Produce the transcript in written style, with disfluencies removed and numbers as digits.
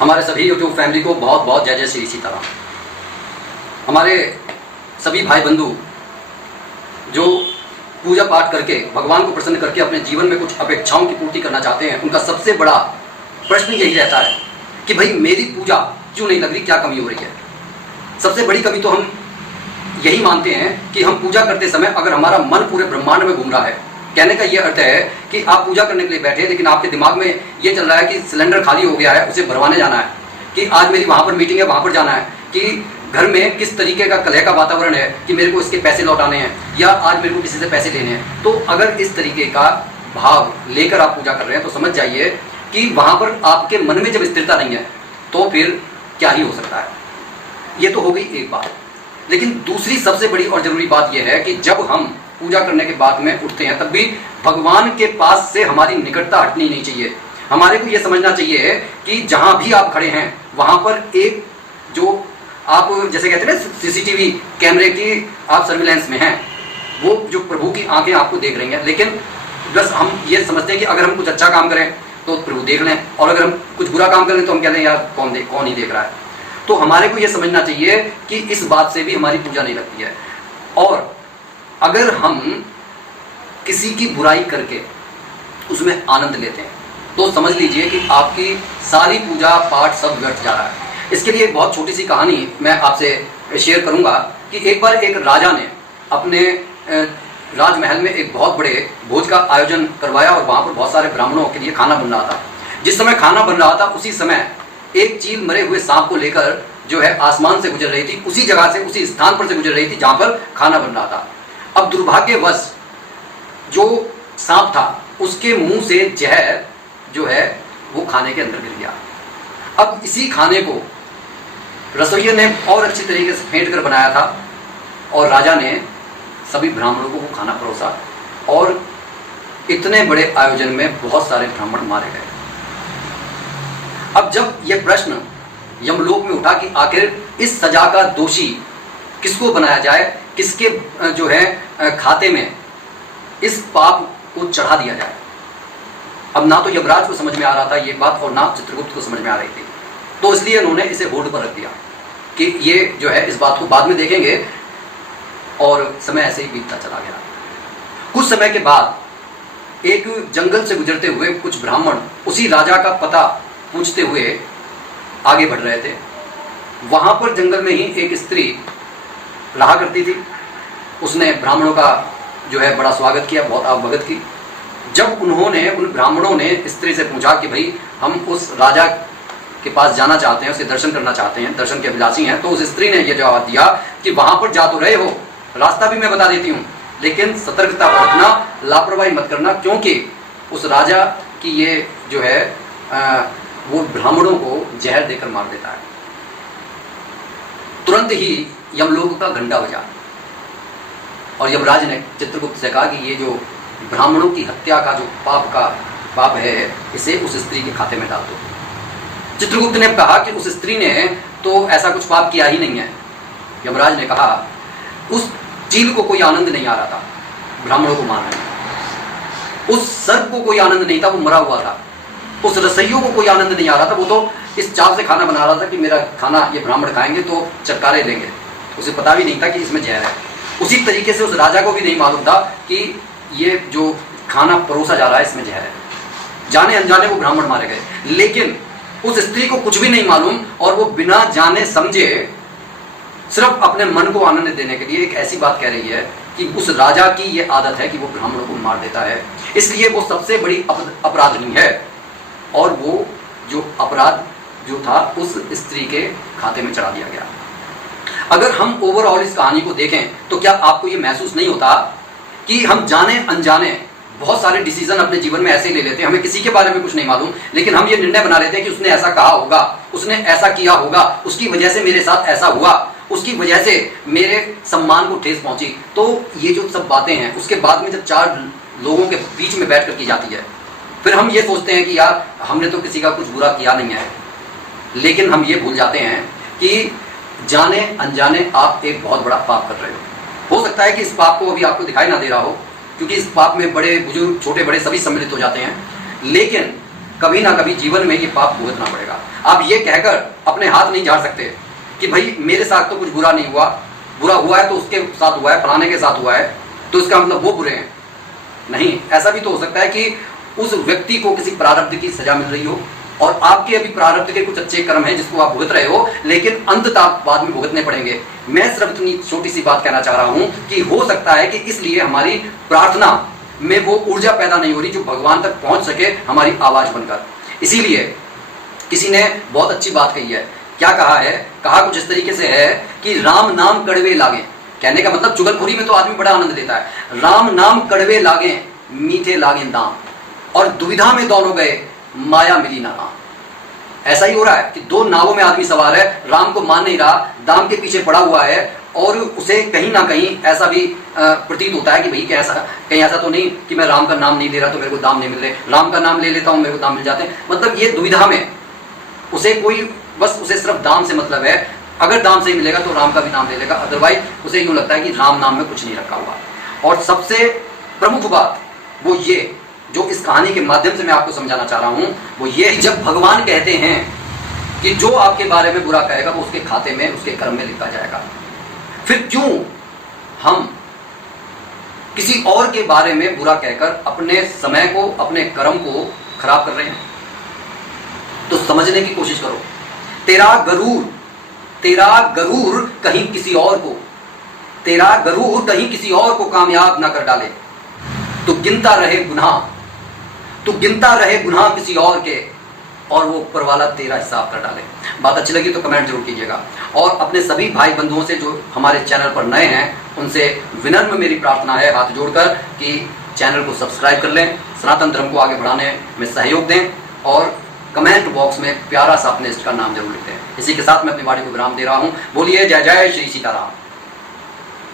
हमारे सभी YouTube family को बहुत बहुत जय जय श्री सीताराम। हमारे सभी भाई बंधु जो पूजा पाठ करके भगवान को प्रसन्न करके अपने जीवन में कुछ अपेक्षाओं की पूर्ति करना चाहते हैं, उनका सबसे बड़ा प्रश्न यही रहता है कि भाई मेरी पूजा क्यों नहीं लग रही, क्या कमी हो रही है। सबसे बड़ी कमी तो हम यही मानते हैं कि हम पूजा करते समय अगर हमारा मन पूरे ब्रह्मांड में घूम रहा है, कहने का ये अर्थ है कि आप पूजा करने के लिए बैठे लेकिन आपके दिमाग में ये चल रहा है कि सिलेंडर खाली हो गया है, उसे भरवाने जाना है, कि आज मेरी वहाँ पर मीटिंग है, वहाँ पर जाना है, कि घर में किस तरीके का कलह का वातावरण है कि मेरे को इसके पैसे लौटाने हैं या आज मेरे को किसी से पैसे लेने हैं। तो अगर इस तरीके का भाव लेकर आप पूजा कर रहे हैं तो समझ जाइए कि वहाँ पर आपके मन में जब स्थिरता नहीं है तो फिर क्या ही हो सकता है। ये तो हो गई एक बात। लेकिन दूसरी सबसे बड़ी और जरूरी बात यह है कि जब हम पूजा करने के बाद में उठते हैं तब भी भगवान के पास से हमारी निकटता हटनी नहीं चाहिए। हमारे को यह समझना चाहिए कि जहां भी आप खड़े हैं वहां पर एक जो आप जैसे कहते हैं ना सीसीटीवी कैमरे की आप सर्विलांस में हैं, वो जो प्रभु की आंखें आपको देख रही हैं। लेकिन बस हम ये समझते हैं कि अगर हम कुछ अच्छा काम करें तो प्रभु देख लें और अगर हम कुछ बुरा काम करें तो हम कहते हैं यार कौन ही देख रहा है। तो हमारे को यह समझना चाहिए कि इस बात से भी हमारी पूजा नहीं लगती है। और अगर हम किसी की बुराई करके उसमें आनंद लेते हैं तो समझ लीजिए कि आपकी सारी पूजा पाठ सब व्यर्थ जा रहा है। इसके लिए एक बहुत छोटी सी कहानी मैं आपसे शेयर करूंगा कि एक बार एक राजा ने अपने राजमहल में एक बहुत बड़े भोज का आयोजन करवाया और वहां पर बहुत सारे ब्राह्मणों के लिए खाना बन रहा था। जिस समय खाना बन रहा था उसी समय एक चील मरे हुए सांप को लेकर जो है आसमान से गुजर रही थी, उसी जगह से उसी स्थान पर से गुजर रही थी जहां पर खाना बन रहा था। अब दुर्भाग्यवश जो सांप था उसके मुंह से जहर जो है वो खाने के अंदर गिर गया। अब इसी खाने को रसोइये ने और अच्छी तरीके से फेंट कर बनाया था और राजा ने सभी ब्राह्मणों को वो खाना परोसा और इतने बड़े आयोजन में बहुत सारे ब्राह्मण मारे गए। अब जब यह प्रश्न यमलोक में उठा कि आखिर इस सजा का दोषी किसको बनाया जाए, किसके जो है खाते में इस पाप को चढ़ा दिया जाए। अब ना तो यमराज को समझ में आ रहा था ये बात और ना चित्रगुप्त को समझ में आ रही थी, तो इसलिए उन्होंने इसे होल्ड पर रख दिया कि ये जो है इस बात को बाद में देखेंगे और समय ऐसे ही बीतता चला गया। कुछ समय के बाद एक जंगल से गुजरते हुए कुछ ब्राह्मण उसी राजा का पता पूछते हुए आगे बढ़ रहे थे। वहां पर जंगल में ही एक स्त्री रहा करती थी। उसने ब्राह्मणों का जो है बड़ा स्वागत किया, बहुत आवभगत की। जब उन ब्राह्मणों ने स्त्री से पूछा कि भाई हम उस राजा के पास जाना चाहते हैं, उसके दर्शन करना चाहते हैं, दर्शन के अभिलाषी हैं, तो उस स्त्री ने यह जवाब दिया कि वहां पर जा तो रहे हो, रास्ता भी मैं बता देती हूँ, लेकिन सतर्कता बरतना, लापरवाही मत करना, क्योंकि उस राजा की ये जो है वो ब्राह्मणों को जहर देकर मार देता है। तुरंत ही यमलोक का घंटा बजा और यमराज ने चित्रगुप्त से कहा कि ये जो ब्राह्मणों की हत्या का जो पाप है इसे उस स्त्री के खाते में डाल दो। चित्रगुप्त ने कहा कि उस स्त्री ने तो ऐसा कुछ पाप किया ही नहीं है। यमराज ने कहा उस चील को कोई आनंद नहीं आ रहा था ब्राह्मणों को मारने में, उस सर्प को कोई आनंद नहीं था, वो मरा हुआ था, उस रसोइयों को कोई आनंद नहीं आ रहा था, वो तो इस चाव से खाना बना रहा था कि मेरा खाना ये ब्राह्मण खाएंगे तो चटकारे लेंगे। उसे पता भी नहीं था कि इसमें जहर है। उसी तरीके से उस राजा को भी नहीं मालूम था कि ये जो खाना परोसा जा रहा है इसमें जहर है। जाने अनजाने वो ब्राह्मण मारे गए, लेकिन उस स्त्री को कुछ भी नहीं मालूम और वो बिना जाने समझे सिर्फ अपने मन को आनंद देने के लिए एक ऐसी बात कह रही है कि उस राजा की ये आदत है कि वो ब्राह्मणों को मार देता है, इसलिए वो सबसे बड़ी अपराधनी है। और वो जो अपराध जो था उस स्त्री के खाते में चढ़ा दिया गया। अगर हम ओवरऑल इस कहानी को देखें तो क्या आपको ये महसूस नहीं होता कि हम जाने अनजाने बहुत सारे डिसीजन अपने जीवन में ऐसे ही ले लेते हैं, हमें किसी के बारे में कुछ नहीं मालूम, लेकिन हम ये निर्णय बना लेते हैं कि उसने ऐसा कहा होगा, उसने ऐसा किया होगा, उसकी वजह से मेरे साथ ऐसा हुआ, उसकी वजह से मेरे सम्मान को ठेस पहुंची। तो ये जो सब बातें हैं उसके बाद में जब चार लोगों के बीच में बैठ कर की जाती है, फिर हम ये सोचते हैं कि यार हमने तो किसी का कुछ बुरा किया नहीं है, लेकिन हम ये भूल जाते हैं कि जाने अनजाने आप एक बहुत बड़ा पाप कर रहे हो सकता है कि इस पाप को अभी आपको दिखाई ना दे रहा हो, क्योंकि इस पाप में बड़े बुजुर्ग छोटे बड़े सभी सम्मिलित हो जाते हैं, लेकिन कभी ना कभी जीवन में ये पाप भुगतना पड़ेगा। आप ये कहकर अपने हाथ नहीं झाड़ सकते कि भाई मेरे साथ तो कुछ बुरा नहीं हुआ, बुरा हुआ है तो उसके साथ हुआ है, फलाने के साथ हुआ है, तो इसका मतलब वो बुरे हैं। नहीं, ऐसा भी तो हो सकता है कि उस व्यक्ति को किसी प्रारब्ध की सजा मिल रही हो और आपके अभी प्रारब्ध के कुछ अच्छे कर्म हैं जिसको आप भुगत रहे हो, लेकिन अंततः बाद में भुगतने पड़ेंगे। मैं सिर्फ इतनी छोटी सी बात कहना चाह रहा हूं कि हो सकता है कि इसलिए हमारी प्रार्थना में वो ऊर्जा पैदा नहीं हो रही जो भगवान तक पहुंच सके हमारी आवाज बनकर। इसीलिए किसी ने बहुत अच्छी बात कही है। क्या कहा है? कहा कुछ इस तरीके से है कि राम नाम कड़वे लागे। कहने का मतलब चुगलखोरी में तो आदमी बड़ा आनंद लेता है। राम नाम कड़वे लागे, मीठे लागे दाम, और दुविधा में दोनों गए, माया मिली ना राम। ऐसा ही हो रहा है कि दो नावों में आदमी सवार है, राम को मान नहीं रहा, दाम के पीछे पड़ा हुआ है, और उसे कहीं ना कहीं ऐसा भी प्रतीत होता है कि भाई कहीं ऐसा तो नहीं कि मैं राम का नाम नहीं ले रहा तो मेरे को दाम नहीं मिल रहे, राम का नाम ले लेता हूं मेरे को दाम मिल जाते हैं। मतलब ये दुविधा में उसे कोई, बस उसे सिर्फ दाम से मतलब है। अगर दाम से ही मिलेगा तो राम का भी नाम ले लेगा, अदरवाइज उसे यूं लगता है कि राम नाम में कुछ नहीं रखा हुआ। और सबसे प्रमुख बात वो ये, जो इस कहानी के माध्यम से मैं आपको समझाना चाह रहा हूं, वो ये, जब भगवान कहते हैं कि जो आपके बारे में बुरा कहेगा वो उसके खाते में, उसके कर्म में लिखा जाएगा, फिर क्यों हम किसी और के बारे में बुरा कहकर अपने समय को, अपने कर्म को खराब कर रहे हैं? तो समझने की कोशिश करो। तेरा गरूर कहीं किसी और को, तेरा गरूर कहीं किसी और को कामयाब ना कर डाले। तो गिनता रहे गुनाह किसी और के, और वो ऊपर वाला तेरा हिसाब कर डाले। बात अच्छी लगी तो कमेंट जरूर कीजिएगा। और अपने सभी भाई बंधुओं से जो हमारे चैनल पर नए हैं, उनसे विनम्र मेरी प्रार्थना है हाथ जोड़कर कि चैनल को सब्सक्राइब कर लें, सनातन धर्म को आगे बढ़ाने में सहयोग दें, और कमेंट बॉक्स में प्यारा सा अपने इष्ट का नाम जरूर लिखें। इसी के साथ मैं अपनी वाणी को विराम दे रहा हूं। बोलिए जय जय श्री सीताराम।